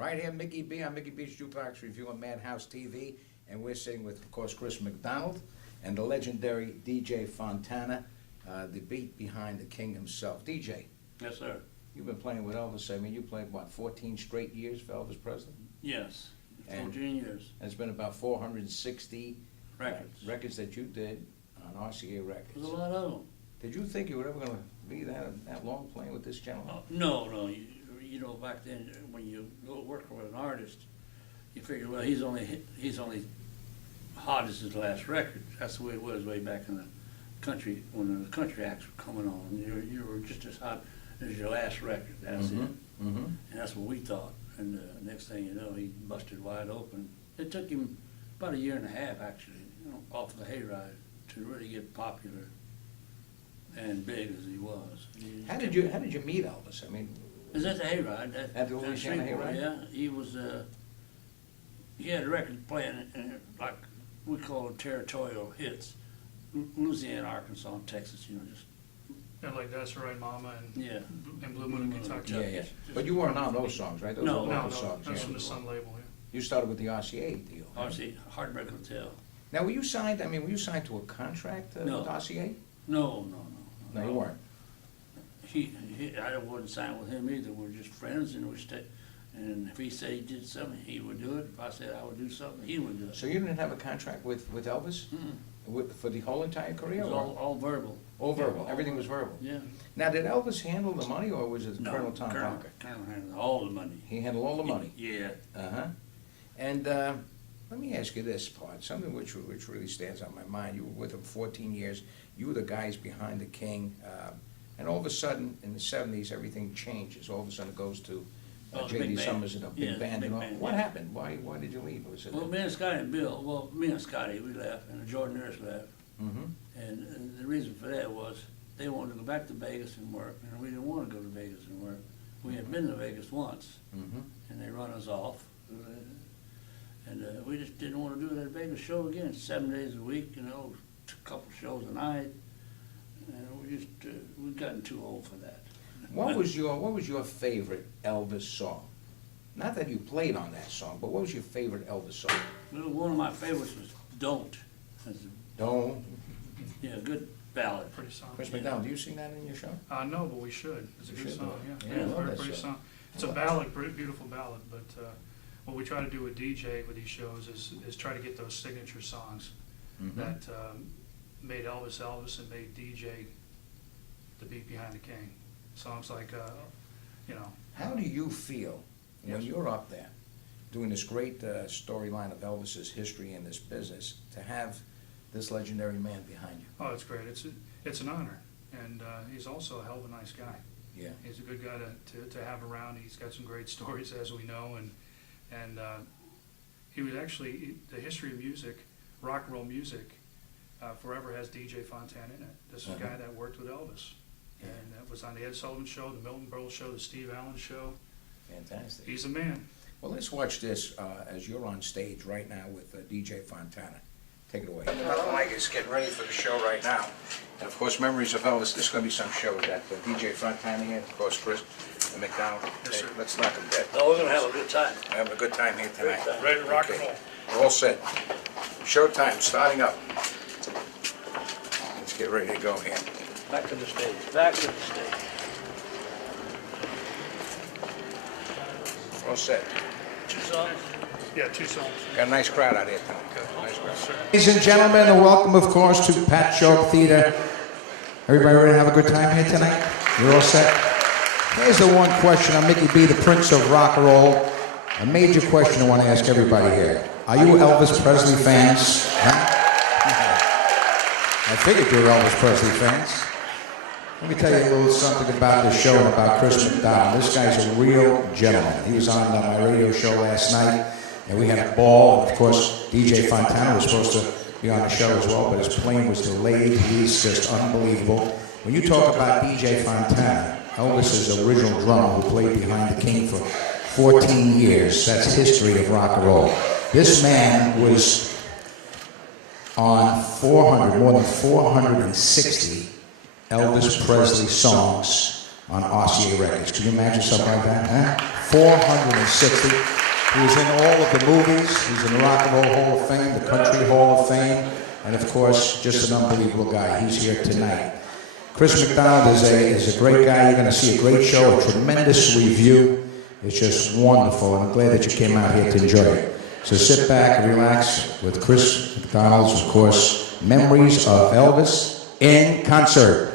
Right here, Mickey B on Mickey B's Jukebox Review on Madhouse TV. And we're sitting with, of course, Chris McDonald and the legendary DJ Fontana, the beat behind the king himself. DJ. Yes, sir. You've been playing with Elvis. I mean, you played, what, 14 straight years for Elvis Presley? Yes, 14 And years. It's been about 460 Records. that you did on RCA Records. There's a lot of them. Did you think you were ever going to be that long playing with this gentleman? No. You know, back then, when you go work with an artist, you figure, well, he's only hot as his last record. That's the way it was way back in the country, when the country acts were coming on. You were just as hot as your last record. That's it. Mm-hmm. And that's what we thought. And next thing you know, he busted wide open. It took him about a year and a half, actually, off the hayride to really get popular and big as he was. How did you meet Elvis? I mean, is that the hayride? At the Louisiana hayride? Yeah, he was. He had a record playing, like we call it territorial hits, Louisiana, Arkansas, and Texas. Just. And like That's Right, Mama, and Yeah. And Blue Moon in Kentucky. Yeah. But you weren't on those songs, right? Those No, were No, local no, songs. that's Yeah. from the Sun label. Yeah. You started with the RCA deal. RCA, Heartbreak Hotel. Now, were you signed? I mean, were you signed to a contract No. with RCA? No. No, you weren't. I wasn't signed with him either. We're just friends, and and if he said he did something, he would do it. If I said I would do something, he would do it. So you didn't have a contract with Elvis for the whole entire career? It was or? all verbal. All verbal. Everything was verbal. Yeah. Now, did Elvis handle the money, or was it No, Colonel Tom Colonel Parker? handled all the money. He handled all the money. Yeah. And let me ask you this part, something which really stands out in my mind. You were with him 14 years. You were the guys behind the king. And all of a sudden, in the 70s, everything changes. All of a sudden, it goes to Oh, the J.D. big band. Summers and a big Yeah, band. big And all. band, What yeah. happened? Why did you leave? Was it? Well, me and Scotty and Bill, me and Scotty, we left, and Jordan Nurse left. And the reason for that was they wanted to go back to Vegas and work, and we didn't want to go to Vegas and work. We had been to Vegas once, and they run us off. And we just didn't want to do that Vegas show again, 7 days a week, a couple shows a night. And we'd gotten too old for that. What was your favorite Elvis song? Not that you played on that song, but what was your favorite Elvis song? Well, one of my favorites was Don't. Don't. Yeah, good ballad. Pretty song. Chris McDonald, do you sing that in your show? No, but we should. It's a We good should song. do it. Yeah, Yeah, I love very that pretty song. song. It's a ballad, pretty beautiful ballad. But what we try to do with DJ with these shows is try to get those signature songs that made Elvis Elvis and made DJ the beat behind the king. Songs like, How do you feel when Yes. you're up there doing this great storyline of Elvis's history in this business, to have this legendary man behind you? Oh, it's great. It's an honor, and he's also a hell of a nice guy. Yeah. He's a good guy to have around. He's got some great stories, as we know, and he was actually, the history of music, rock and roll music, forever has DJ Fontana in it. This is a guy that worked with Elvis, and that was on the Ed Sullivan Show, the Milton Berle Show, the Steve Allen Show. Fantastic. He's a man. Well, let's watch this as you're on stage right now with DJ Fontana. Take it away. Mike is getting ready for the show right now. And of course, Memories of Elvis. This is going to be some show that DJ Fontana here, of course, Chris and McDonald. Yes, sir. Let's knock them dead. No, we're going to have a good time. We're having a good time here tonight. Good time. Ready to rock and Okay. roll. We're all set. Showtime starting up. Let's get ready to go here. Back to the stage. Back to the stage. All set. 2 songs? Yeah, 2 songs. Got a nice crowd out here tonight. Nice crowd. Sir. Ladies and gentlemen, and welcome, of course, to Pat Show Theater. Everybody ready to have a good time here tonight? You're all set? Here's the one question. I'm Mickey B, the Prince of Rock and Roll. A major question I want to ask everybody here. Are you Elvis Presley fans? Huh? I figured you were Elvis Presley fans. Let me tell you a little something about this show and about Chris McDonald. This guy's a real gentleman. He was on my radio show last night, and we had a ball. And of course, DJ Fontana was supposed to be on the show as well, but his plane was delayed. He's just unbelievable. When you talk about DJ Fontana, Elvis's original drummer who played behind the king for 14 years, that's history of rock and roll. This man was on more than 460 Elvis Presley songs on RCA Records. Can you imagine something like that, huh? 460. He was in all of the movies. He's in the Rock and Roll Hall of Fame, the Country Hall of Fame, and of course, just an unbelievable guy. He's here tonight. Chris McDonald is a great guy. You're going to see a great show, a tremendous review. It's just wonderful, and I'm glad that you came out here to enjoy it. So sit back and relax with Chris McDonald's, of course, Memories of Elvis in Concert.